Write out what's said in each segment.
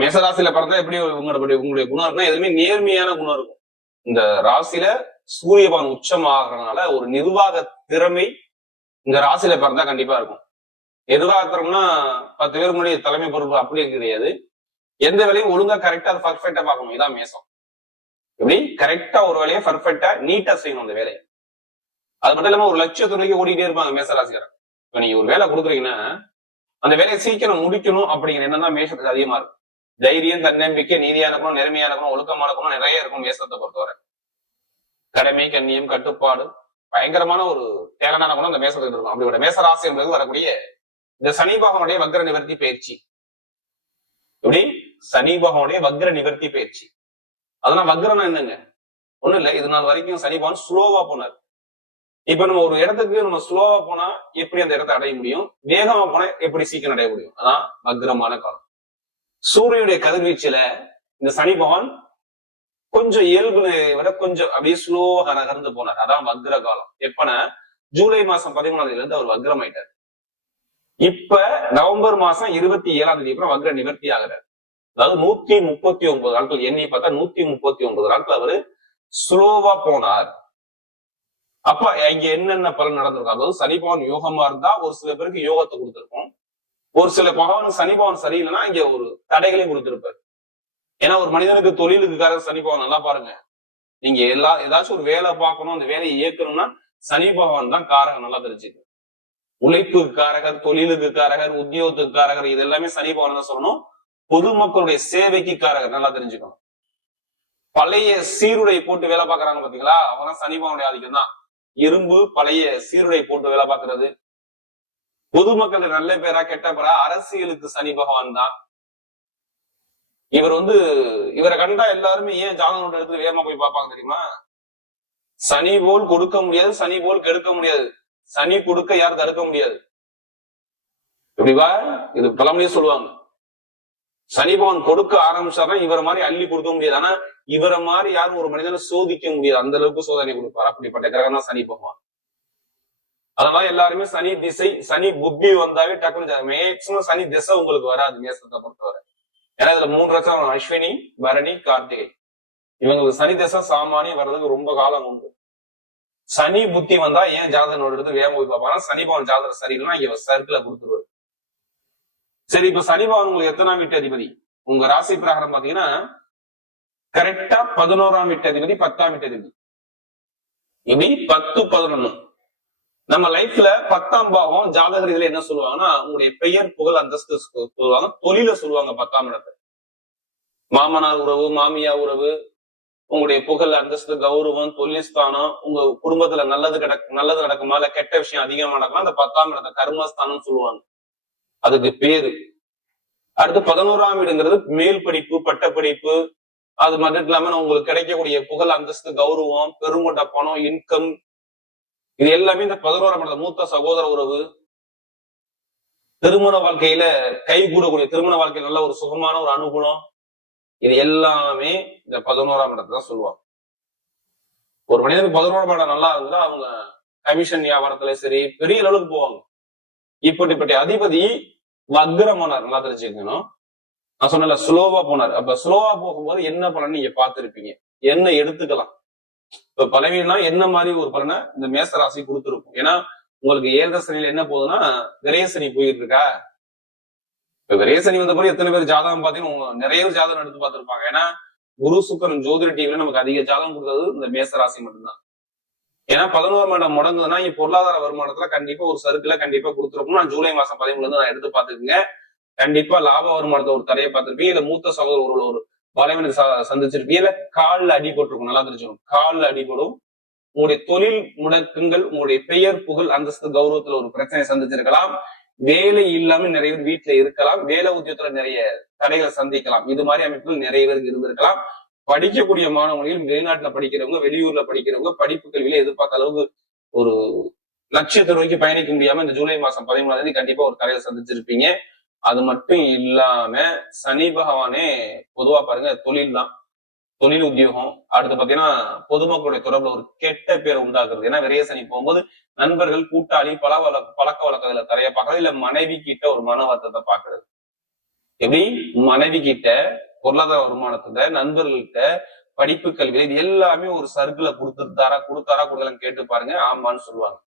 மேசராசியில பிறந்தா எப்படி உங்களுடைய குணம் இருக்குன்னா எதுவுமே நேர்மையான குணம் இருக்கும். இந்த ராசியில சூரிய பகவான் உச்சம் ஆகிறதுனால ஒரு நிர்வாக திறமை இந்த ராசியில பிறந்தா கண்டிப்பா இருக்கும். நிர்வாகத்திறம்னா 10 பேர் முன்னாடி தலைமை பொறுப்பு அப்படி கிடையாது. எந்த வேலையும் ஒழுங்கா கரெக்டா பர்ஃபெக்டா பார்க்கணும். இதான் மேசம். எப்படி கரெக்டா ஒரு வேலையை பர்ஃபெக்டா நீட்டா செய்யணும் அந்த வேலையை. அது மட்டும் இல்லாம ஒரு லட்சியத்தை நோக்கி ஓடிட்டே இருப்பாங்க மேசராசிக்காரன். இப்ப நீங்க ஒரு வேலை கொடுக்குறீங்கன்னா அந்த வேலையை சீக்கிரம் முடிக்கணும் அப்படிங்கிற எண்ணம் தான் மேசத்துக்கு அதிகமா இருக்கும். தைரியம், தன்னம்பிக்கை, நீதியான குணம், நேர்மையான குணம், ஒழுக்கமான குணம் நிறைய இருக்கும் மேசத்தை பொறுத்தவரை. கடமை, கண்ணியம், கட்டுப்பாடு, பயங்கரமான ஒரு தேலனான குணம் அந்த மேசத்துக்கு இருக்கும். அப்படியோட மேசராசி என்பது வரக்கூடிய இந்த சனி பகவானுடைய வக்ர நிவர்த்தி பயிற்சி. எப்படி சனி பகவானுடைய வக்ர நிவர்த்தி பயிற்சி. அதெல்லாம் வக்ரனா என்னங்க? ஒண்ணும் இல்ல, இது நாள் வரைக்கும் சனி பகவான் ஸ்லோவா போனார். இப்ப நம்ம ஒரு இடத்துக்கு நம்ம ஸ்லோவா போனா எப்படி அந்த இடத்தை அடைய முடியும், வேகமா போனா எப்படி சீக்கிரம் அடைய முடியும்? அதான் வக்ரமான காலம். சூரியனுடைய கதிர்வீச்சுல இந்த சனி பகவான் கொஞ்சம் இயல்பு விட கொஞ்சம் அப்படியே ஸ்லோவா நகர்ந்து போனார். அதான் வக்ர காலம். எப்பனா ஜூலை மாசம் 13ஆம் தேதியில இருந்து அவர் வக்ரம் ஆயிட்டார். இப்ப நவம்பர் மாசம் 27ஆம் தேதி அப்புறம் வக்ர நிவர்த்தி ஆகிறார். அதாவது 139 நாட்கள் எண்ணி பார்த்தா 139 நாட்கள் அவரு ஸ்லோவா போனார். அப்ப இங்க என்னென்ன பலன் நடந்திருக்கும்? அதாவது சனி பகவான் யோகமா இருந்தா ஒரு சில பேருக்கு யோகத்தை கொடுத்திருக்கும். ஒரு சில பகவான் சனி பகவான் சரியில்லைன்னா இங்க ஒரு தடைகளையும் கொடுத்திருப்பாரு. ஏன்னா ஒரு மனிதனுக்கு தொழிலுக்குக்காக சனி பகவான் நல்லா பாருங்க. நீங்க ஏதாச்சும் ஒரு வேலை பார்க்கணும், அந்த வேலையை இயக்கணும்னா சனி பகவான் தான் காரகர். நல்லா தெரிஞ்சுக்க. உழைப்புக்கு காரகர், தொழிலுக்கு காரகர், உத்தியோகத்துக்கு காரகர், இது எல்லாமே சனி பகவான் தான் சொல்லணும். பொதுமக்களுடைய சேவைக்கு காரகர். நல்லா தெரிஞ்சுக்கணும். பழைய சீருடை போட்டு வேலை பார்க்கறாங்க பாத்தீங்களா, அவங்க சனி பகவானுடைய ஆதிக்கம் தான். இரும்பு பழைய சீருடை போட்டு வேலை பார்க்கறது, பொதுமக்கள் நல்ல பேரா கெட்ட பேரா, அரசியலுக்கு சனி பகவான் தான். இவரை கண்டா எல்லாருமே ஏன் ஜாதகம் எடுத்து வேகமா போய் பார்ப்பாங்க தெரியுமா? சனி போல் கொடுக்க முடியாது, சனி போல் கெடுக்க முடியாது. சனி கொடுக்க யார் தடுக்க முடியாது. எப்படிவா இது பழமொழியே சொல்லுவாங்க. சனி பகவான் கொடுக்க ஆரம்பிச்சாருன்னா இவரை மாதிரி அள்ளி கொடுக்க முடியாது. ஆனா இவரை மாதிரி யாரும் ஒரு மனிதனை சோதிக்க முடியாது. அந்த அளவுக்கு சோதனை கொடுப்பார். அப்படிப்பட்ட கிரகம் தான் சனி பகவான். அதனால எல்லாருமே சனி திசை, சனி புத்தி வந்தாவே டக்குனு மேக்சிமம் சனி திசை உங்களுக்கு வராது மேசத்தை பொறுத்தவரை. ஏன்னா இதுல 3 லட்சம் அஸ்வினி, பரணி, கார்த்திகை. இவங்களுக்கு சனி திசை சாமானியம் வர்றதுக்கு ரொம்ப காலம் உண்டு. சனி புத்தி வந்தா ஏன் ஜாதகனோட எடுத்து வேகம் போய் பார்ப்பாங்க. சனி பவன் ஜாதகம் சரியில்லைன்னா இங்க சர்க்கிள கொடுத்துருவாரு. சரி, இப்ப சனி பவன் உங்களுக்கு எத்தனாம் வீட்டு அதிபதி? உங்க ராசி பிரகாரம் பாத்தீங்கன்னா கரெக்டா 11ஆம் வீட்டு அதிபதி, 10ஆம் வீட்டு அதிபதி. இப்படி 10, 11 நம்ம லைஃப்ல 10ஆம் பாவம் ஜாதகர் இதுல என்ன சொல்லுவாங்கன்னா உங்களுடைய பெயர், புகழ், அந்தஸ்து சொல்லுவாங்க. தொழில சொல்லுவாங்க 10ஆம் இடத்தை. மாமனார் உறவு, மாமியா உறவு, உங்களுடைய புகழ், அந்தஸ்து, கௌரவம், தொழில் ஸ்தானம், உங்க குடும்பத்துல நல்லது நடக்குமா இல்ல கெட்ட விஷயம் அதிகமா நடக்கலாம். அந்த 10ஆம் இடத்தை கர்மஸ்தானம் சொல்லுவாங்க. அதுக்கு பேரு. அடுத்து 11ஆம் வீடுங்கிறது மேல் படிப்பு, பட்ட படிப்பு. அது மட்டும் இல்லாம உங்களுக்கு கிடைக்கக்கூடிய புகழ், அந்தஸ்து, கௌரவம், பெருங்கொண்ட பணம், இன்கம், இது எல்லாமே இந்த 11ஆம் இடத்துல. மூத்த சகோதர உறவு, திருமண வாழ்க்கையில கை கூடக்கூடிய, திருமண வாழ்க்கையில நல்ல ஒரு சுகமான ஒரு அனுகூலம், இது எல்லாமே இந்த 11ஆம் இடத்தை தான் சொல்லுவாங்க. ஒரு மனிதனுக்கு 11ஆம் இடம் நல்லா இருந்தா அவங்க கமிஷன் வியாபாரத்துல சரி பெரிய அளவுக்கு போவாங்க. இப்படிப்பட்ட அதிபதி வக்ரமானார். நல்லா தெரிஞ்சுக்கணும். நான் சொன்னல ஸ்லோவா போனார். அப்ப ஸ்லோவா போகும்போது என்ன பலன் நீங்க பார்த்திருப்பீங்க, என்ன எடுத்துக்கலாம். இப்ப பலவீனா என்ன மாதிரி ஒரு பலனை இந்த மேச ராசி கொடுத்துருக்கும். ஏன்னா உங்களுக்கு 7 சனியில என்ன போகுதுன்னா விரயசனி போயிட்டு இருக்கா. இப்ப விரயசனி வந்த போது எத்தனை பேர் ஜாதகம் பார்த்தீங்கன்னா நிறைய ஜாதகம் எடுத்து பார்த்திருப்பாங்க. ஏன்னா குரு சுக்கரன் ஜோதிட டிவில நமக்கு அதிக ஜாதகம் கொடுத்தது இந்த மேச ராசி மட்டும்தான். ஏன்னா 11ஆம் இடம் முடங்குதுன்னா இங்க பொருளாதார வருமானத்துல கண்டிப்பா ஒரு சர்க்கிள கண்டிப்பா கொடுத்துருக்கும். நான் ஜூலை மாசம் 13 இருந்து நான் எடுத்து பார்த்துக்குங்க. கண்டிப்பா லாப வருமானத்தை ஒரு தடையை பார்த்திருப்பீங்க. இல்ல மூத்த சகோதர ஒரு பலவீனத்தை சந்திச்சிருப்பீங்க. இல்ல காலில் அடிபட்டிருக்கும். நல்லா தெரிஞ்சுக்கணும். காலில் அடிபடும். உங்களுடைய தொழில் முடக்கங்கள், உங்களுடைய பெயர், புகழ், அந்தஸ்து, கௌரவத்துல ஒரு பிரச்சனை சந்திச்சிருக்கலாம். வேலை இல்லாம நிறைய பேர் வீட்டுல இருக்கலாம். வேலை உத்தியோகத்துல நிறைய தடைகளை சந்திக்கலாம். இது மாதிரி அமைப்புகள் நிறைய பேருக்கு இருந்திருக்கலாம். படிக்கக்கூடிய மாணவர்கள் வெளிநாட்டுல படிக்கிறவங்க, வெளியூர்ல படிக்கிறவங்க படிப்பு கல்வியில எதிர்பார்த்த அளவுக்கு ஒரு லட்சியத்தை நோக்கி பயணிக்க முடியாம இந்த ஜூலை மாசம் 13ஆம் தேதி கண்டிப்பா ஒரு தடையை சந்திச்சிருப்பீங்க. அது மட்டும் இல்லாம சனி பகவானே பொதுவா பாருங்க தொழில் தான், தொழில் உத்தியோகம். அடுத்து பாத்தீங்கன்னா பொதுமக்களுடைய தொடர்புல ஒரு கெட்ட பேரை உண்டாக்குறது. ஏன்னா விரைய சனி போகும்போது நண்பர்கள், கூட்டாளி, பழக்க வழக்கத்துல தரைய பாக்குறது, இல்ல மனைவி கிட்ட ஒரு மன வருத்தத்தை பாக்குறது. எப்படி மனைவி கிட்ட, பொருளாதார வருமானத்துல, நண்பர்கள்கிட்ட, படிப்பு கல்வியில இது எல்லாமே ஒரு சர்க்கிளை கொடுத்தாரா கேட்டு பாருங்க, ஆமான்னு சொல்லுவாங்க.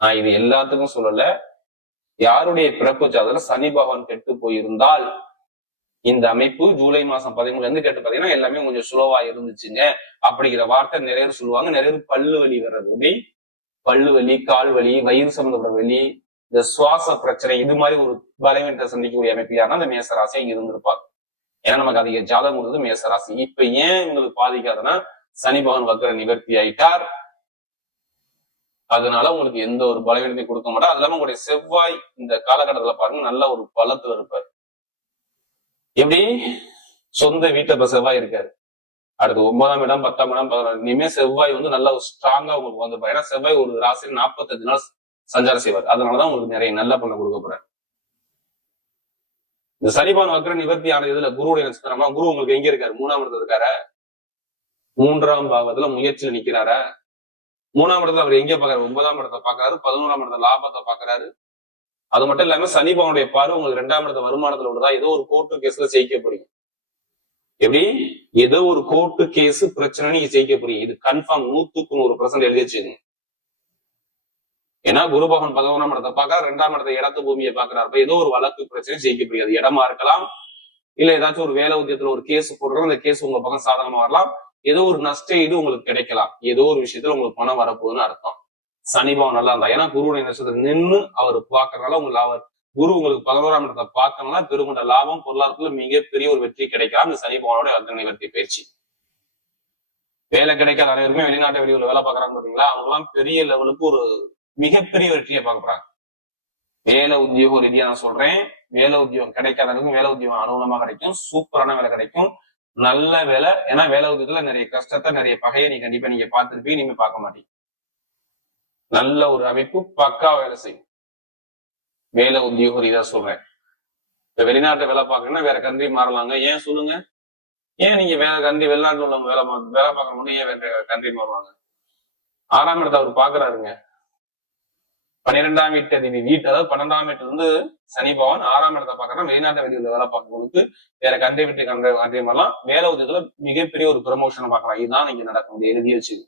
நான் இது எல்லாத்துக்கும் சொல்லல. யாருடைய பிறப்பு ஜாதகத்துல சனி பகவான் கெட்டு போயிருந்தால் இந்த அமைப்பு ஜூலை மாசம் 13 இருந்து கேட்டு பாத்தீங்கன்னா எல்லாமே கொஞ்சம் சுலோவா இருந்துச்சுங்க அப்படிங்கிற வார்த்தை நிறைய பேர் சொல்லுவாங்க. நிறைய பேர் பல்லு வலி வர்றது, பல்லு வலி, கால் வலி, வயிறு சம்பந்தப்பட்ட வலி, இந்த சுவாச பிரச்சனை, இது மாதிரி ஒரு பலவீனத்தை சந்திக்கக்கூடிய அமைப்பு யாருன்னா அந்த மேசராசியா இருந்திருப்பாங்க. ஏன்னா நமக்கு அதிக ஜாதகம் கொடுத்தது மேசராசி. இப்ப ஏன் உங்களுக்கு பாதிக்காதுன்னா சனி பகவான் வக்ர நிவர்த்தி ஆயிட்டார். அதனால உங்களுக்கு எந்த ஒரு பலவீனத்தையும் கொடுக்க மாட்டார். அது இல்லாம உங்களுடைய செவ்வாய் இந்த காலகட்டத்துல பாருங்க நல்ல ஒரு பலத்துல இருப்பார். எப்படி சொந்த வீட்டுல இப்ப செவ்வாய் இருக்காரு. அடுத்து 9ஆம் இடம், 10ஆம் இடம், 11 இனிமே செவ்வாய் வந்து நல்லா ஸ்ட்ராங்கா உங்களுக்கு வந்துருப்பாரு. ஏன்னா செவ்வாய் ஒரு ராசியில் 45 நாள் சஞ்சாரம் செய்வார். அதனாலதான் உங்களுக்கு நிறைய நல்ல பலன் கொடுக்க போறாரு. இந்த சனிபான் வக்ர நிவர்த்தி ஆனது இதுல குருவுடைய நட்சத்திரமா, குரு உங்களுக்கு எங்க இருக்காரு? 3ஆம் இடத்துல இருக்காரு. 3ஆம் பாவத்துல முயற்சியில நிக்கிறாரா? 3ஆம் இடத்துல அவர் எங்க பாக்குறாரு? 9ஆம் இடத்தை பாக்குறாரு. 11ஆம் இடத்துல லாபத்தை பாக்குறாரு. அது மட்டும் இல்லாம சனிபாவனுடைய பார்வை உங்களுக்கு 2ஆம் இடத்த வருமானத்துல விடுதா. ஏதோ ஒரு கோர்ட்டு கேஸ்ல ஜெயிக்க போறீங்க. எப்படி ஏதோ ஒரு கோர்ட்டு கேஸ் பிரச்சனை நீங்க ஜெயிக்க போறீங்க. இது கன்ஃபார்ம் 100% எழுதி வச்சுக்கோங்க. ஏன்னா குரு பகவான் 11ஆம் இடத்தை பாக்குறாரு, 2ஆம் இடத்த இடத்து பூமியை பாக்குறாரு. ஏதோ ஒரு வழக்கு பிரச்சனை ஜெயிக்க போறீங்க. அது இடமா இருக்கலாம், இல்ல ஏதாச்சும் ஒரு வேலை உத்தியத்துல ஒரு கேஸ் போடுறோம், அந்த கேஸ் உங்க பக்கம் சாதகமா வரலாம். ஏதோ ஒரு நஷ்ட ஈடு உங்களுக்கு கிடைக்கலாம். ஏதோ ஒரு விஷயத்துல உங்களுக்கு பணம் வரப்போகுதுன்னு அர்த்தம். சனிபாவம் நல்லா இருந்தா, ஏன்னா குருவுடைய நட்சத்திரம் நின்று அவர் பாக்குறதுனால உங்களுக்கு அவர் குரு உங்களுக்கு 11ஆம் இடத்தை பார்க்கணும்னா பெருங்கொண்ட லாபம், பொருளாதாரத்துல மிகப்பெரிய ஒரு வெற்றி கிடைக்கலாம். இந்த சனிபாவனோட வக்ர நிவர்த்தி பயிற்சி. வேலை கிடைக்காத அனைவருமே வெளிநாட்டு வெளியூர்ல வேலை பார்க்கறாங்க பாத்தீங்களா, அவங்க எல்லாம் பெரிய லெவலுக்கு ஒரு மிகப்பெரிய வெற்றியை பார்க்க போறாங்க. வேலை உத்தியோகம் ரீதியா நான் சொல்றேன். வேலை உத்தியோகம் கிடைக்காதவங்களுக்கும் வேலை உத்தியோகம் அனுகூலமா கிடைக்கும். சூப்பரான வேலை கிடைக்கும், நல்ல வேலை. ஏன்னா வேலை உத்தியோகத்துல நிறைய கஷ்டத்தை, நிறைய பகையை நீ கண்டிப்பா நீங்க பார்த்துருப்பீங்க, நீங்க பார்க்க மாட்டீங்க. நல்ல ஒரு அமைப்பு, பக்கா வேலை செய்யும். வேலை உத்தியோகம் ரீதியா சொல்றேன். இப்ப வெளிநாட்டுல வேலை பார்க்கணும்னா வேற கண்ட்ரி மாறலாங்க. ஏன் சொல்லுங்க? ஏன் நீங்க வேற கண்ட்ரி, வெளிநாட்டுல உள்ளவங்க வேலை பார்க்கற முடியும், ஏன் வேற கண்ட்ரி மாறுவாங்க? 6ஆம் இடத்தை அவர் பாக்குறாருங்க. 12ஆம் வீட்டு அதிபதி வீட்டு, அதாவது 12ஆம் வீட்டுல இருந்து சனி பகவான் 6ஆம் இடத்தை பாக்குறா. வெளிநாட்டு வெளியூர்ல வேலை பார்க்கறவங்களுக்கு வேற கண்ட்ரி விட்டு கண்ட்ரி மாறலாம். வேலை உத்தியோகத்துல மிகப்பெரிய ஒரு ப்ரமோஷனை பாக்குறான். இதுதான் இங்க நடக்கும். எழுதி வச்சு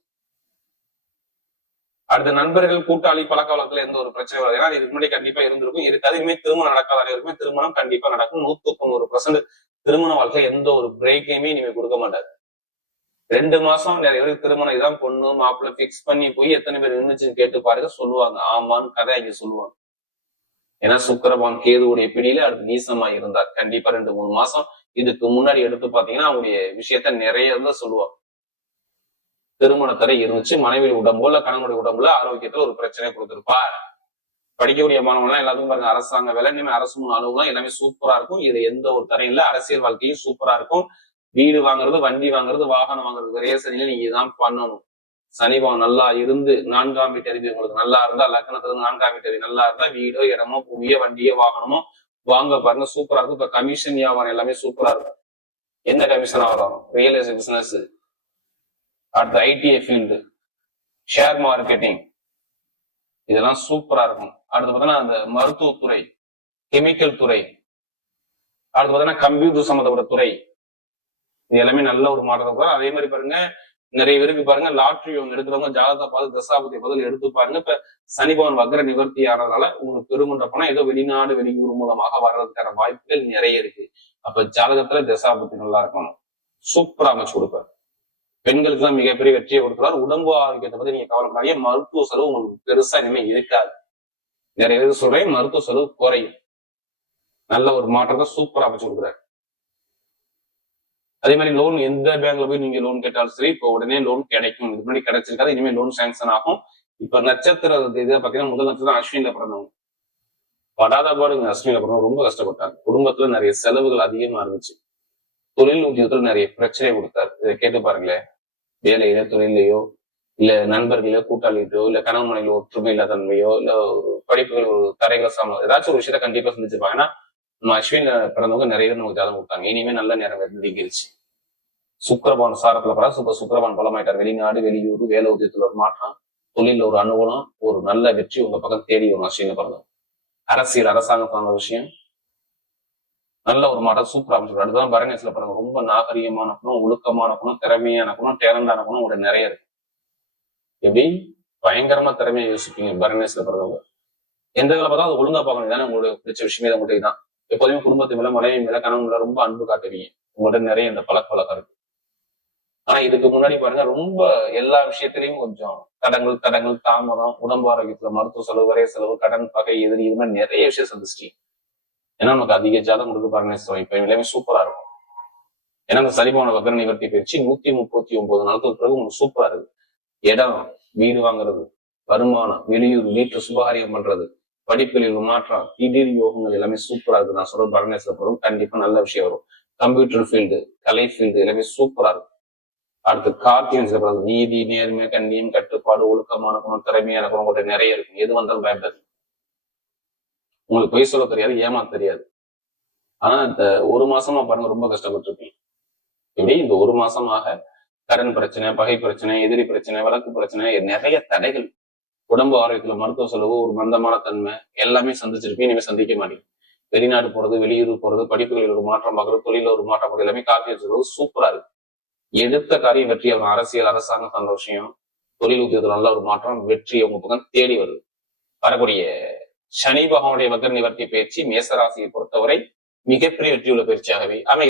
அடுத்த நண்பர்கள், கூட்டாளி, பழக்க வழக்கத்துல எந்த ஒரு பிரச்சனை வராது. ஏன்னா இதுக்கு முன்னாடி கண்டிப்பா இருந்திருக்கும். இருக்காது. இனிமே திருமணம் நடக்காத அனைவருக்குமே திருமணம் கண்டிப்பா நடக்கும். 190% திருமண வாழ்க்கை எந்த ஒரு பிரேக்கையுமே இனிமே கொடுக்க மாட்டாரு. 2 மாசம் நிறைய பேருக்கு திருமணம், இதான் பொண்ணு மாப்பிள்ள பிக்ஸ் பண்ணி போய் எத்தனை பேர் நின்றுச்சுன்னு கேட்டு பாருங்க, சொல்லுவாங்க. ஆமான்னு கதை இங்க சொல்லுவாங்க. ஏன்னா சுக்கிரபகவான் கேதுவுடைய பிடியில அடுத்து நீசமா இருந்தார். கண்டிப்பா 2-3 மாசம் இதுக்கு முன்னாடி எடுத்து பாத்தீங்கன்னா அவங்களுடைய விஷயத்த நிறைய தான் சொல்லுவாங்க. திருமண தடை இருந்துச்சு, மனைவி உடம்போ இல்ல கணவனுடைய உடம்புல ஆரோக்கியத்துல ஒரு பிரச்சனை கொடுத்திருப்பார். படிக்கக்கூடிய மாணவன்லாம் எல்லாத்துக்கும் பாருங்க அரசாங்க வேலை, இனிமே அரசு முன் அலுவலம் எல்லாமே சூப்பரா இருக்கும். இது எந்த ஒரு தடையும் இல்லை. அரசியல் வாழ்க்கையும் சூப்பரா இருக்கும். வீடு வாங்குறது, வண்டி வாங்குறது, வாகனம் வாங்குறது ரேசனில நீங்க இதான் பண்ணணும். சனிபவன் நல்லா இருந்து 4ஆம் வீட்டு அதிபதி உங்களுக்கு நல்லா இருந்தா, லக்னத்துல 4ஆம் வீட்டு அதிபதி நல்லா இருந்தா வீடோ இடமோ புதிய வண்டியோ வாகனமோ வாங்க பாருங்க, சூப்பரா இருக்கும். இப்ப கமிஷன் வியாபாரம் எல்லாமே சூப்பரா இருக்கும். எந்த கமிஷனா வரும்? ரியல் எஸ்டேட் பிசினஸ், அடுத்த ஐடிஐ ஃபீல்டு, ஷேர் மார்க்கெட்டிங், இதெல்லாம் சூப்பரா இருக்கும். அடுத்து பார்த்தீங்கன்னா அந்த மருத்துவத்துறை, கெமிக்கல் துறை, அடுத்து பார்த்தீங்கன்னா கம்ப்யூட்டர் சம்பந்தப்பட்ட துறை, இது எல்லாமே நல்ல ஒரு மாற்றத்தை. அதே மாதிரி பாருங்க நிறைய பேருக்கு பாருங்க லாட்ரி ஒன்று எடுக்கிறவங்க ஜாதகத்தை பார்த்து தசாபதி பதில் எடுத்து பாருங்க. இப்ப சனிபவன் வக்ர நிவர்த்தி ஆனதுனால உங்களுக்கு பெருங்குன்ற பணம் ஏதோ வெளிநாடு வெளியூர் மூலமாக வர்றதுக்கான வாய்ப்புகள் நிறைய இருக்கு. அப்ப ஜாதகத்துல தசாபதி நல்லா இருக்கணும், சூப்பரா அமைச்சு கொடுப்பாரு. பெண்களுக்கு தான் மிகப்பெரிய வெற்றியை கொடுக்கிறார். உடம்பு ஆரோக்கியத்தை பத்தி நீங்க கவலைப்படாதீங்க. மருத்துவ செலவு உங்களுக்கு பெருசா இனிமே இருக்காது. நிறைய பேர் சொல்றேன், மருத்துவ செலவு குறையும். நல்ல ஒரு மாற்றத்தை சூப்பரா அமைச்சு கொடுக்குறாரு. அதே மாதிரி லோன் எந்த பேங்க்ல போய் நீங்க லோன் கேட்டாலும் சரி, இப்போ உடனே லோன் கிடைக்கும். இது முன்னாடி கிடைச்சிருக்காது, இனிமே லோன் சாங்ஷன் ஆகும். இப்ப நட்சத்திர இதை பாத்தீங்கன்னா முதல் நட்சத்திரம் அஸ்வினில பிறந்தவங்க படாத பாடுங்க. அஸ்வினில பிறந்தவங்க ரொம்ப கஷ்டப்பட்டாங்க. குடும்பத்துல நிறைய செலவுகள் அதிகமா இருந்துச்சு. தொழில் உத்தியோகத்துல நிறைய பிரச்சனை கொடுத்தாரு. இதை கேட்டு பாருங்களேன். வேலையில, தொழிலையோ, இல்ல நண்பர்களையோ, கூட்டாளிகிட்டோ, இல்ல கணவன் மனைவியோ ஒற்றுமை இல்லாதன்மையோ, இல்ல படிப்புகள் ஒரு தரைகளை சார்ந்த ஏதாச்சும் ஒரு விஷயத்த கண்டிப்பா செஞ்சிருப்பாங்க. ஏன்னா நம்ம அஸ்வின்ல பிறந்தவங்க நிறைய பேர் நமக்கு ஜாதகம் கொடுத்தாங்க. இனிமே நல்ல நேரம் நெருங்கிருச்சு. சுக்கிரபவன் சாரத்துல பிறகு சுக்கிரபவன் பலமாயிட்டார். வெளிநாடு வெளியூர் வேலை உத்தியத்துல ஒரு மாற்றம், தொழில ஒரு அனுகூலம், ஒரு நல்ல வெற்றி உங்க பக்கம் தேடி வரும். அஸ்வின்ல பிறந்தவங்க அரசியல் அரசாங்கம் சார்ந்த விஷயம், நல்ல ஒரு மாற்றம் சூப்பரா அமைச்சு. அடுத்ததான் பரநேஸ்ல பாருங்க, ரொம்ப நாகரிகமான குணம், ஒழுக்கமான குணம், திறமையான குணம், டேலண்டான குணம் ஒரு நிறைய இருக்கு. எப்படி பயங்கரமா திறமையா யோசிப்பீங்க பரநேஸ்ல பிறந்தவங்க. எந்த இதில் பார்த்தா அது ஒழுங்கா பார்க்கணும் தானே உங்களுக்கு பிடிச்ச விஷயமே தான். உங்கள்கிட்ட தான் எப்போதுமே குடும்பத்து மேல, மனைவி மேல, கணவன் மேல ரொம்ப அன்பு காட்டுவீங்க. உங்கள்கிட்ட நிறைய இந்த பழக்க வழக்கம் இருக்கு. ஆனா இதுக்கு முன்னாடி பாருங்க, ரொம்ப எல்லா விஷயத்திலையும் கொஞ்சம் தடங்கள், தாமதம், உடம்பு ஆரோக்கியத்துல மருத்துவ செலவு, வரைய செலவு, கடன், பகை, எதிரி, இது மாதிரி நிறைய விஷயம் சந்திச்சிட்டீங்க. ஏன்னா நமக்கு அதிக ஜாதம் கொடுக்க பாருங்க, இப்ப எல்லாமே சூப்பரா இருக்கும். ஏன்னா அந்த சனிபவன வக்ர நிவர்த்தி பயிற்சி 139 நாட்களுக்கு பிறகு உங்களுக்கு சூப்பரா இருக்கு. இடம், வீடு வாங்குறது, வருமானம், வெளியூர், வீட்டு சுபகாரியம் பண்றது, படிப்புகளில் மாற்றம், திடீர் யோகங்கள் எல்லாமே சூப்பரா இருக்கு. நான் சொல்ற பரணேஸ்ல போறோம், கண்டிப்பா நல்ல விஷயம் வரும். கம்ப்யூட்டர் ஃபீல்டு, கலை ஃபீல்டு எல்லாமே சூப்பரா இருக்கும். அடுத்து கார்த்திகை பிறகு நீதி, நேர்மை, கண்ணியம், கட்டுப்பாடு, ஒழுக்கமான குணம், திறமையான குணம் கூட நிறைய இருக்கும். எது வந்தாலும் பயப்படாது. உங்களுக்கு பொய் சொல்ல தெரியாது, ஏமாத்த தெரியாது. ஆனா இந்த ஒரு மாசமா பாருங்க ரொம்ப கஷ்டப்பட்டு இருப்பீங்க. இப்படி இந்த ஒரு மாசமாக கடன் பிரச்சனை, பகை பிரச்சனை, எதிரி பிரச்சனை, வழக்கு பிரச்சனை, நிறைய தடைகள், உடம்பு ஆரோக்கியத்துல மருத்துவ செலவு, ஒரு மந்தமான தன்மை எல்லாமே சந்திச்சிருப்பீங்க. இனிமே சந்திக்க மாட்டீங்க. வெளிநாடு போறது, வெளியூர் போறது, படிப்புகளில் ஒரு மாற்றம் பார்க்கறது, தொழில ஒரு மாற்றம் பார்க்கறது எல்லாமே காப்பி வச்சுக்கிறது சூப்பரா இருக்கு. எடுத்த காரியம் வெற்றி ஆகும். அரசியல், அரசாங்கம் சார்ந்த விஷயம், தொழில் உத்தியோகத்துல நல்ல ஒரு மாற்றம், வெற்றி உங்க பக்கம் தேடி வருது. வரக்கூடிய சனி பகவானுடைய வக்ர நிவர்த்தி பயிற்சி மேசராசியை பொறுத்தவரை மிகப்பெரிய வெற்றியுள்ள பயிற்சியாகவே அமைகிறது.